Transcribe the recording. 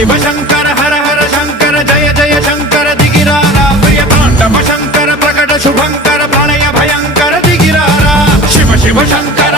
शिव शंकर हर हर शंकर जय जय शंकर दिगिरारा प्रिय तांडव शंकर प्रकट शुभंकर प्रलय भयंकर दिगिरारा शिव शिव शंकर